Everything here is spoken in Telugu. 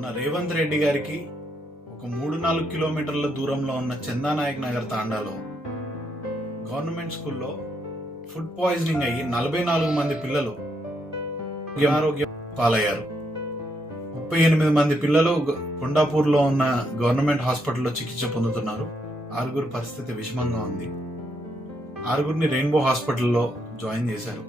మన రేవంత్ రెడ్డి గారికి ఒక 3-4 కిలోమీటర్ల దూరంలో ఉన్న చందానాయక్ నగర్ తాండాలో గవర్నమెంట్ స్కూల్లో ఫుడ్ పాయిజనింగ్ అయ్యి 44 మంది పిల్లలు అనారోగ్యం పాలయ్యారు. 38 మంది పిల్లలు కొండాపూర్లో ఉన్న గవర్నమెంట్ హాస్పిటల్లో చికిత్స పొందుతున్నారు. 6 పరిస్థితి విషమంగా ఉంది. 6 రెయిన్బో హాస్పిటల్లో జాయిన్ చేశారు.